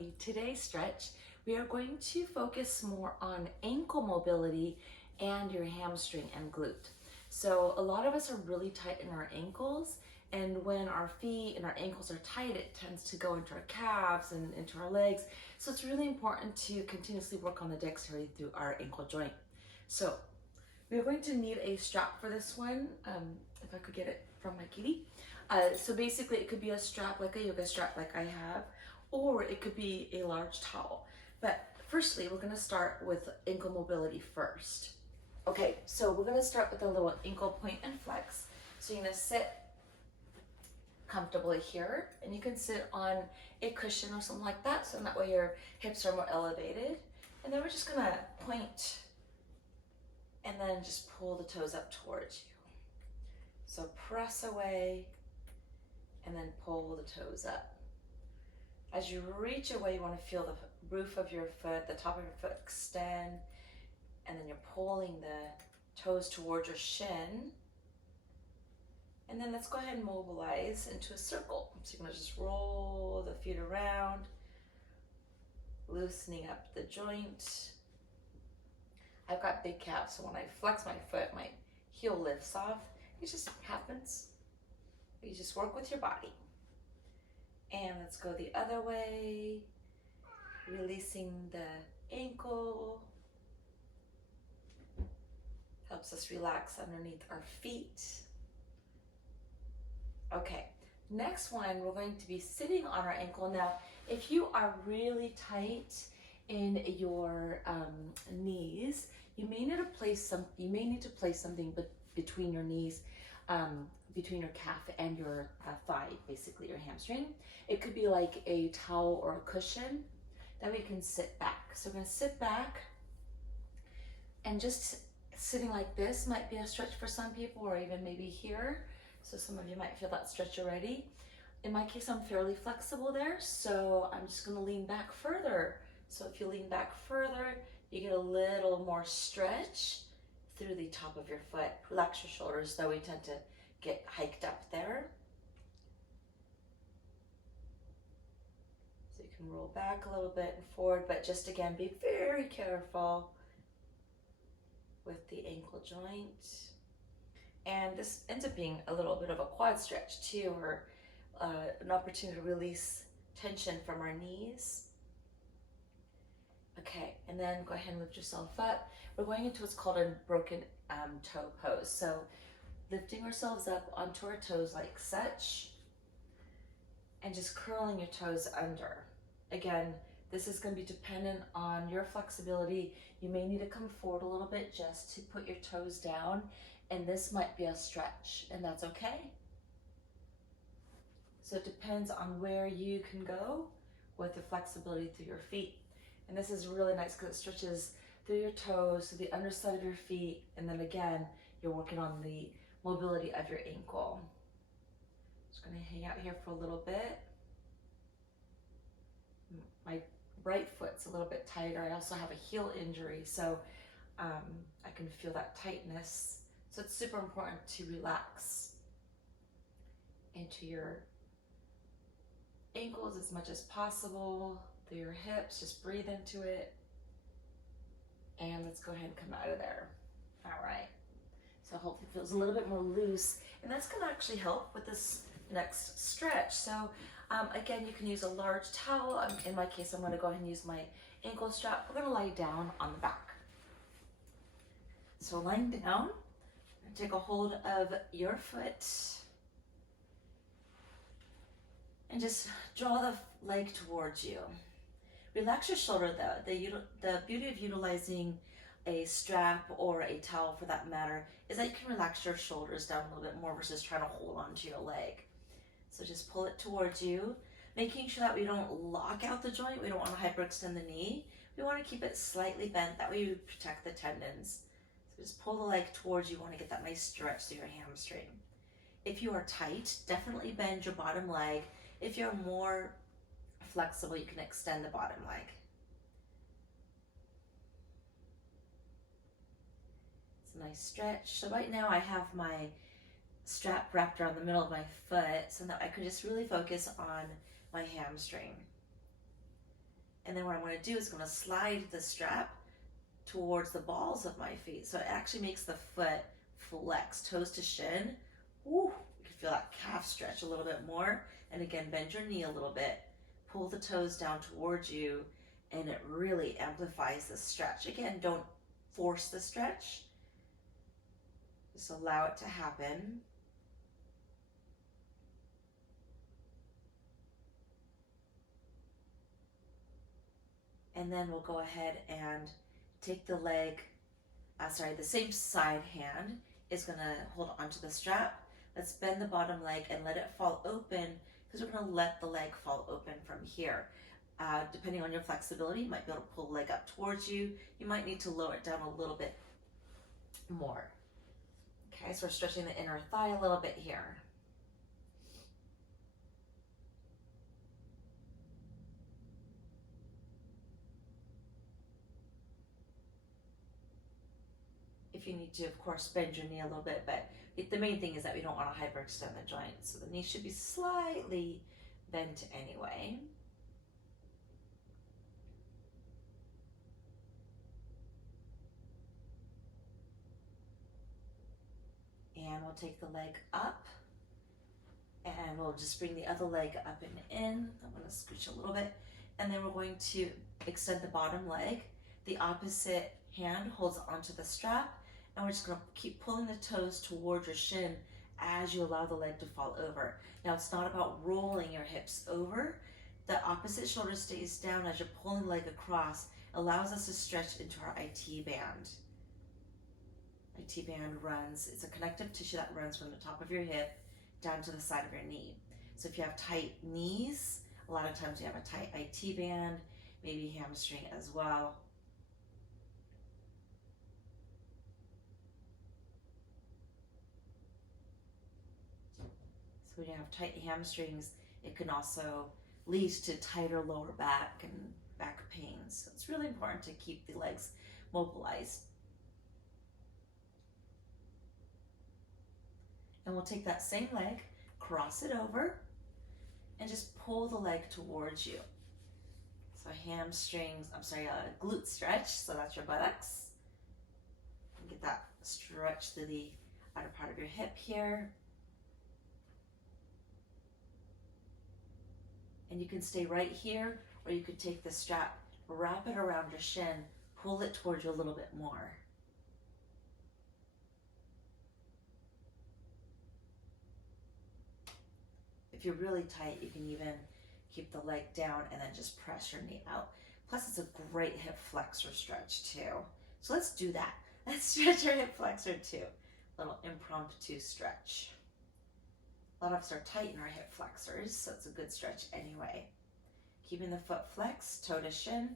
Hi, today's stretch, we are going to focus more on ankle mobility and your hamstring and glute. So a lot of us are really tight in our ankles, and when our feet and our ankles are tight, it tends to go into our calves and into our legs. So it's really important to continuously work on the dexterity through our ankle joint. So we are going to need a strap for this one, if I could get it from my kitty. So basically it could be a strap, like a yoga strap like I have, or it could be a large towel. But firstly, we're gonna start with ankle mobility first. Okay, so we're gonna start with a little ankle point and flex. So you're gonna sit comfortably here, and you can sit on a cushion or something like that, so that way your hips are more elevated. And then we're just gonna point and then just pull the toes up towards you. So press away and then pull the toes up. As you reach away, you want to feel the roof of your foot, the top of your foot extend, and then you're pulling the toes towards your shin. And then let's go ahead and mobilize into a circle. So you're going to just roll the feet around, loosening up the joint. I've got big calves, so when I flex my foot, my heel lifts off. It just happens. You just work with your body. And let's go the other way, releasing the ankle. Helps us relax underneath our feet. Okay, next one, we're going to be sitting on our ankle. Now, if you are really tight in your knees, you may need to place something between your knees, between your calf and your thigh, basically your hamstring. It could be like a towel or a cushion that we can sit back. So we're gonna sit back, and just sitting like this might be a stretch for some people, or even maybe here. So some of you might feel that stretch already. In my case, I'm fairly flexible there, so I'm just gonna lean back further. So if you lean back further, you get a little more stretch through the top of your foot. Relax your shoulders, though we tend to get hiked up there. So you can roll back a little bit and forward, but just again, be very careful with the ankle joint. And this ends up being a little bit of a quad stretch too, or an opportunity to release tension from our knees. Okay, and then go ahead and lift yourself up. We're going into what's called a broken toe pose. So lifting ourselves up onto our toes like such, and just curling your toes under. Again, this is going to be dependent on your flexibility. You may need to come forward a little bit just to put your toes down, and this might be a stretch, and that's okay. So it depends on where you can go with the flexibility through your feet. And this is really nice because it stretches through your toes, to the underside of your feet, and then again, you're working on the mobility of your ankle. Just gonna hang out here for a little bit. My right foot's a little bit tighter. I also have a heel injury, so I can feel that tightness. So it's super important to relax into your ankles as much as possible, through your hips, just breathe into it. And let's go ahead and come out of there. All right. So hopefully it feels a little bit more loose, and that's gonna actually help with this next stretch. So again, you can use a large towel. In my case, I'm gonna go ahead and use my ankle strap. We're gonna lie down on the back. So lying down, take a hold of your foot, and just draw the leg towards you. Relax your shoulder though. The beauty of utilizing a strap or a towel for that matter is that you can relax your shoulders down a little bit more versus trying to hold onto your leg. So just pull it towards you, making sure that we don't lock out the joint. We don't want to hyperextend the knee. We want to keep it slightly bent. That way we protect the tendons. So just pull the leg towards you. You want to get that nice stretch through your hamstring. If you are tight, definitely bend your bottom leg. If you're more flexible, you can extend the bottom leg. It's a nice stretch. So right now I have my strap wrapped around the middle of my foot so that I can just really focus on my hamstring. And then what I'm going to do is going to slide the strap towards the balls of my feet. So it actually makes the foot flex, toes to shin. Ooh, you can feel that calf stretch a little bit more. And again, bend your knee a little bit. Pull the toes down towards you, and it really amplifies the stretch. Again, don't force the stretch. Just allow it to happen. And then we'll go ahead and take the leg, the same side hand is gonna hold onto the strap. Let's bend the bottom leg and let it fall open, because we're gonna let the leg fall open from here. Depending on your flexibility, you might be able to pull the leg up towards you. You might need to lower it down a little bit more. Okay, so we're stretching the inner thigh a little bit here. If you need to, of course, bend your knee a little bit, but the main thing is that we don't want to hyperextend the joint. So the knee should be slightly bent anyway. And we'll take the leg up, and we'll just bring the other leg up and in. I'm going to scooch a little bit, and then we're going to extend the bottom leg. The opposite hand holds onto the strap, and we're just going to keep pulling the toes toward your shin as you allow the leg to fall over. Now, it's not about rolling your hips over. The opposite shoulder stays down as you're pulling the leg across. Allows us to stretch into our IT band. IT band runs, it's a connective tissue that runs from the top of your hip down to the side of your knee. So if you have tight knees, a lot of times you have a tight IT band, maybe hamstring as well. So when you have tight hamstrings, it can also lead to tighter lower back and back pain. So it's really important to keep the legs mobilized. And we'll take that same leg, cross it over, and just pull the leg towards you. So glute stretch, so that's your buttocks. And get that stretch through the outer part of your hip here. And you can stay right here, or you could take the strap, wrap it around your shin, pull it towards you a little bit more. If you're really tight, you can even keep the leg down and then just press your knee out. Plus, it's a great hip flexor stretch too. So let's do that. Let's stretch our hip flexor too. A little impromptu stretch. A lot of us are tight in our hip flexors, so it's a good stretch anyway. Keeping the foot flexed, toe to shin,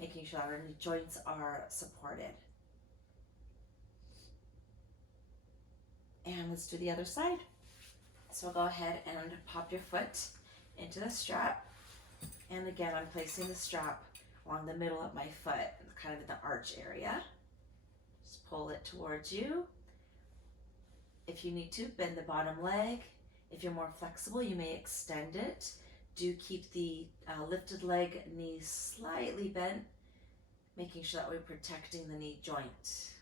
making sure our joints are supported. And let's do the other side. So go ahead and pop your foot into the strap. And again, I'm placing the strap along the middle of my foot, kind of in the arch area. Just pull it towards you. If you need to, bend the bottom leg. If you're more flexible, you may extend it. Do keep the lifted leg, knee slightly bent, making sure that we're protecting the knee joint.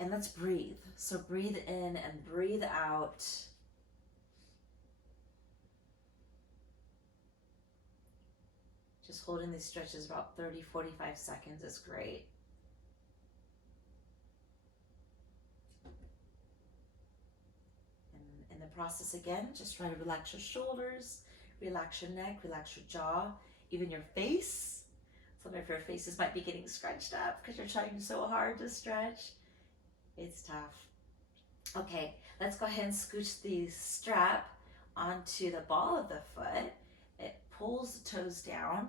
And let's breathe. So breathe in and breathe out. Just holding these stretches about 30, 45 seconds is great. And in the process again, just try to relax your shoulders, relax your neck, relax your jaw, even your face. Some of your faces might be getting scrunched up because you're trying so hard to stretch. It's tough. Okay, let's go ahead and scooch the strap onto the ball of the foot. It pulls the toes down.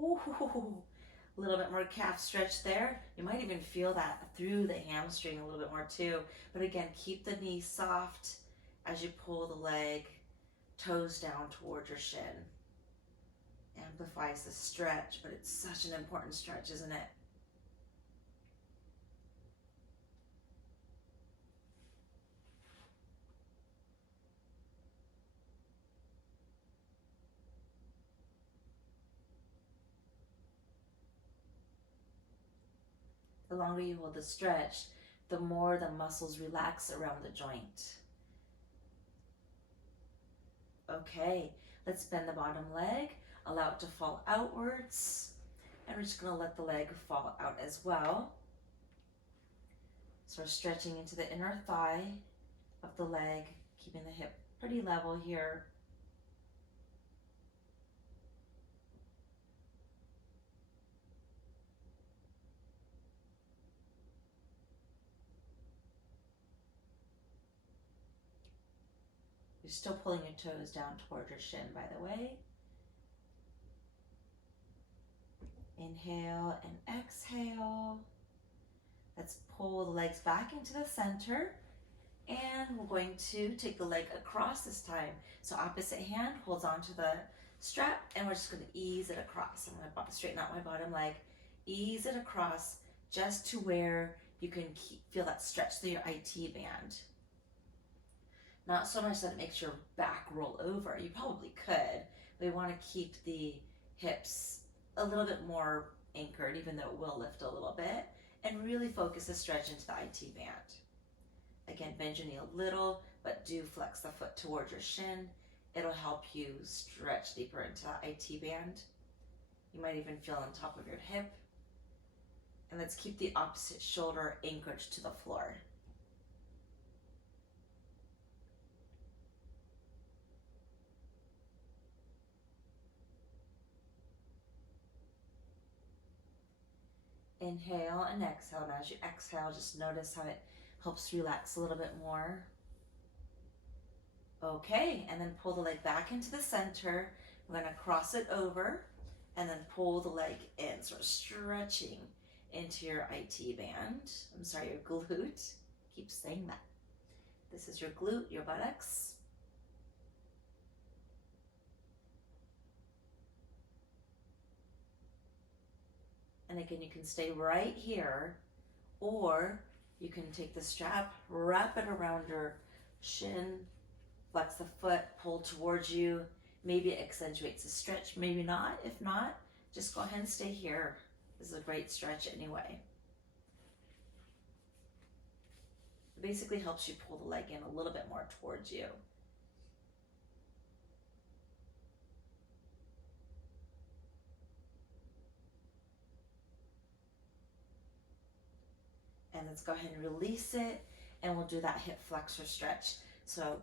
Ooh, a little bit more calf stretch there. You might even feel that through the hamstring a little bit more too. But again, keep the knee soft as you pull the leg, toes down towards your shin. Amplifies the stretch, but it's such an important stretch, isn't it? the longer you hold the stretch, the more the muscles relax around the joint. Okay, let's bend the bottom leg, allow it to fall outwards, and we're just going to let the leg fall out as well. So we're stretching into the inner thigh of the leg, keeping the hip pretty level here. You're still pulling your toes down toward your shin, by the way. Inhale and exhale. Let's pull the legs back into the center. And we're going to take the leg across this time. So opposite hand holds onto the strap, and we're just going to ease it across. I'm going to straighten out my bottom leg, ease it across just to where you can feel that stretch through your IT band. Not so much that it makes your back roll over. You probably could, but we want to keep the hips a little bit more anchored, even though it will lift a little bit, and really focus the stretch into the IT band. Again, bend your knee a little, but do flex the foot towards your shin. It'll help you stretch deeper into the IT band. You might even feel on top of your hip. And let's keep the opposite shoulder anchored to the floor. Inhale and exhale. And as you exhale, just notice how it helps relax a little bit more. Okay, and then pull the leg back into the center. We're going to cross it over and then pull the leg in. So we're stretching into your IT band. I'm sorry, your glute. Keep saying that. This is your glute, your buttocks. And again, you can stay right here, or you can take the strap, wrap it around your shin, flex the foot, pull towards you. Maybe it accentuates the stretch, maybe not. If not, just go ahead and stay here. This is a great stretch anyway. It basically helps you pull the leg in a little bit more towards you. And let's go ahead and release it, and we'll do that hip flexor stretch. So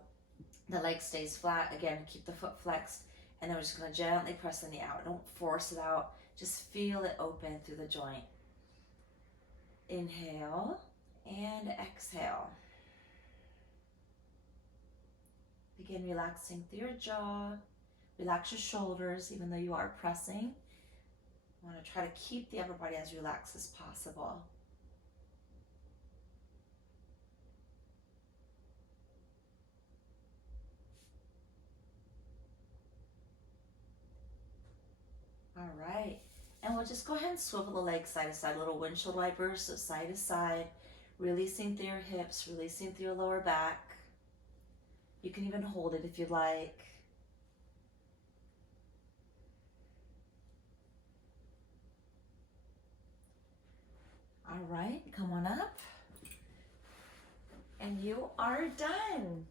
the leg stays flat. Again, keep the foot flexed, and then we're just going to gently press the knee out. Don't force it out. Just feel it open through the joint. Inhale and exhale. Begin relaxing through your jaw. Relax your shoulders, even though you are pressing. You want to try to keep the upper body as relaxed as possible. All right, and we'll just go ahead and swivel the legs side to side, little windshield wipers, so side to side, releasing through your hips, releasing through your lower back. You can even hold it if you'd like. All right, come on up. And you are done.